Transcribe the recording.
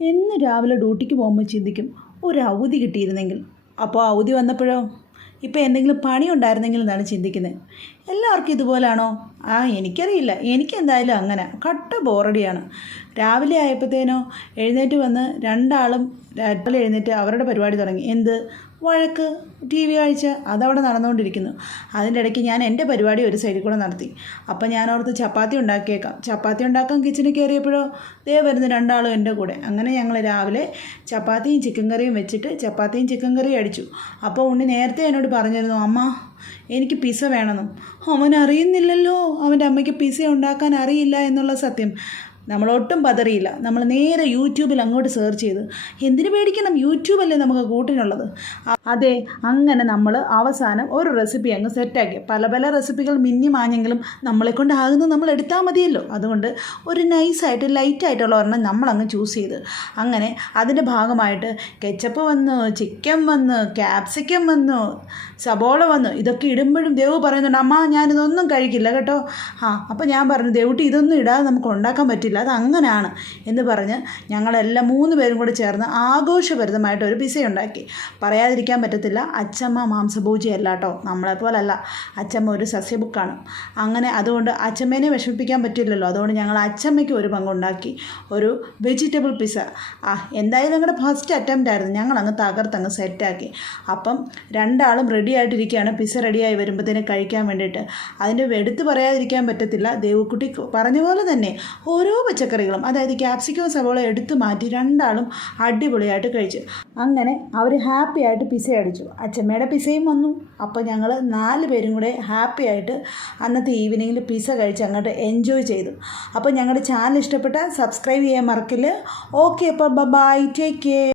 എന്ന് രാവിലെ ഡ്യൂട്ടിക്ക് പോകുമ്പോൾ ചിന്തിക്കും ഒരു അവധി കിട്ടിയിരുന്നെങ്കിൽ. അപ്പോൾ അവധി വന്നപ്പോഴോ ഇപ്പോൾ എന്തെങ്കിലും പണി ഉണ്ടായിരുന്നെങ്കിൽ എന്നാണ് ചിന്തിക്കുന്നത്. എല്ലാവർക്കും ഇതുപോലാണോ? എനിക്കറിയില്ല. എനിക്കെന്തായാലും അങ്ങനെ കട്ട ബോറടിയാണ്. രാവിലെ ആയപ്പോഴത്തേനോ എഴുന്നേറ്റ് വന്ന് രണ്ടാളും രാവിലെ എഴുന്നേറ്റ് അവരുടെ പരിപാടി തുടങ്ങി. എന്ത് വഴക്ക്, ടി വി കാഴ്ച, അതവിടെ നടന്നുകൊണ്ടിരിക്കുന്നു. അതിൻ്റെ ഇടയ്ക്ക് ഞാൻ എൻ്റെ പരിപാടി ഒരു സൈഡിൽ കൂടെ നടത്തി. അപ്പം ഞാനോർത്ത് ചപ്പാത്തി ഉണ്ടാക്കിയേക്കാം. ചപ്പാത്തി ഉണ്ടാക്കാൻ കിച്ചണിൽ കയറിയപ്പോഴോ വരുന്ന രണ്ടാളും എൻ്റെ കൂടെ. അങ്ങനെ ഞങ്ങൾ രാവിലെ ചപ്പാത്തിയും ചിക്കൻ കറിയും വെച്ചിട്ട് ചപ്പാത്തിയും ചിക്കൻ കറിയും അടിച്ചു. അപ്പോൾ ഉണ്ണി നേരത്തെ എന്നോട് പറഞ്ഞിരുന്നു, അമ്മ എനിക്ക് പിസ്സ വേണമെന്നും. അവൻ അറിയുന്നില്ലല്ലോ അവൻ്റെ അമ്മയ്ക്ക് പിസ്സ ഉണ്ടാക്കാൻ അറിയില്ല എന്നുള്ള സത്യം. നമ്മളൊട്ടും പതറിയില്ല. നമ്മൾ നേരെ യൂട്യൂബിൽ അങ്ങോട്ട് സെർച്ച് ചെയ്ത്. എന്തിനു പേടിക്കണം, യൂട്യൂബല്ലേ നമുക്ക് കൂട്ടിനുള്ളത്. അതെ, അങ്ങനെ നമ്മൾ അവസാനം ഒരു റെസിപ്പി അങ്ങ് സെറ്റാക്കി. പല റെസിപ്പികൾ മിന്നി മാഞ്ഞെങ്കിലും നമ്മളെക്കൊണ്ട് ആകുന്നത് നമ്മൾ എടുത്താൽ മതിയല്ലോ. അതുകൊണ്ട് ഒരു നൈസായിട്ട് ലൈറ്റായിട്ടുള്ള ഒരെണ്ണം നമ്മളങ്ങ് ചൂസ് ചെയ്ത്. അങ്ങനെ അതിൻ്റെ ഭാഗമായിട്ട് കെച്ചപ്പ് വന്നു, ചിക്കൻ വന്നു, ക്യാപ്സിക്കം വന്നു, സബോള വന്നു. ഇതൊക്കെ ഇടുമ്പോഴും ദേവ് പറയുന്നുണ്ട്, അമ്മ ഞാനിതൊന്നും കഴിക്കില്ല കേട്ടോ. അപ്പോൾ ഞാൻ പറഞ്ഞു, ദേവുട്ടി ഇതൊന്നും ഇടാതെ നമുക്ക് ഉണ്ടാക്കാൻ പറ്റില്ല, അത് അങ്ങനെയാണ് എന്ന് പറഞ്ഞ് ഞങ്ങളെല്ലാം 3 പേരും കൂടി ചേർന്ന് ആഘോഷഭരിതമായിട്ട് ഒരു പിസ്സ ഉണ്ടാക്കി. പറയാതിരിക്കാൻ പറ്റത്തില്ല, അച്ചമ്മ മാംസഭോജിയല്ല കേട്ടോ, നമ്മളെപ്പോലല്ല. അച്ചമ്മ ഒരു സസ്യബുക്കാണ്. അങ്ങനെ അതുകൊണ്ട് അച്ചമ്മേനെ വിഷമിപ്പിക്കാൻ പറ്റില്ലല്ലോ. അതുകൊണ്ട് ഞങ്ങൾ അച്ചമ്മയ്ക്ക് ഒരു പങ്കുണ്ടാക്കി, ഒരു വെജിറ്റബിൾ പിസ്സ. എന്തായാലും ഞങ്ങളുടെ ഫസ്റ്റ് അറ്റംപ്റ്റ് ആയിരുന്നു. ഞങ്ങളങ്ങ് തകർത്തങ്ങ് സെറ്റാക്കി. അപ്പം രണ്ടാളും റെഡി ആയിട്ടിരിക്കുകയാണ്. പിസ്സ റെഡിയായി വരുമ്പോഴത്തേന് കഴിക്കാൻ വേണ്ടിയിട്ട്. അതിൻ്റെ എടുത്ത് പറയാതിരിക്കാൻ പറ്റത്തില്ല, ദേവുക്കുട്ടി പറഞ്ഞ പോലെ തന്നെ ഓരോ പച്ചക്കറികളും, അതായത് ക്യാപ്സിക്കവും സവോള എടുത്തു മാറ്റി രണ്ടാളും അടിപൊളിയായിട്ട് കഴിച്ചു. അങ്ങനെ അവർ ഹാപ്പി ആയിട്ട് പിസ്സ അടിച്ചു. അച്ചമ്മയുടെ പിസ്സയും വന്നു. അപ്പോൾ ഞങ്ങൾ 4 പേരും കൂടെ ഹാപ്പി ആയിട്ട് അന്നത്തെ ഈവനിങ്ങിൽ പിസ്സ കഴിച്ച് അങ്ങോട്ട് എൻജോയ് ചെയ്തു. അപ്പോൾ ഞങ്ങളുടെ ചാനൽ ഇഷ്ടപ്പെട്ടാൽ സബ്സ്ക്രൈബ് ചെയ്യാൻ മറക്കില്ല. ഓക്കെ, അപ്പോൾ ബൈ, ടേക്ക് കെയർ.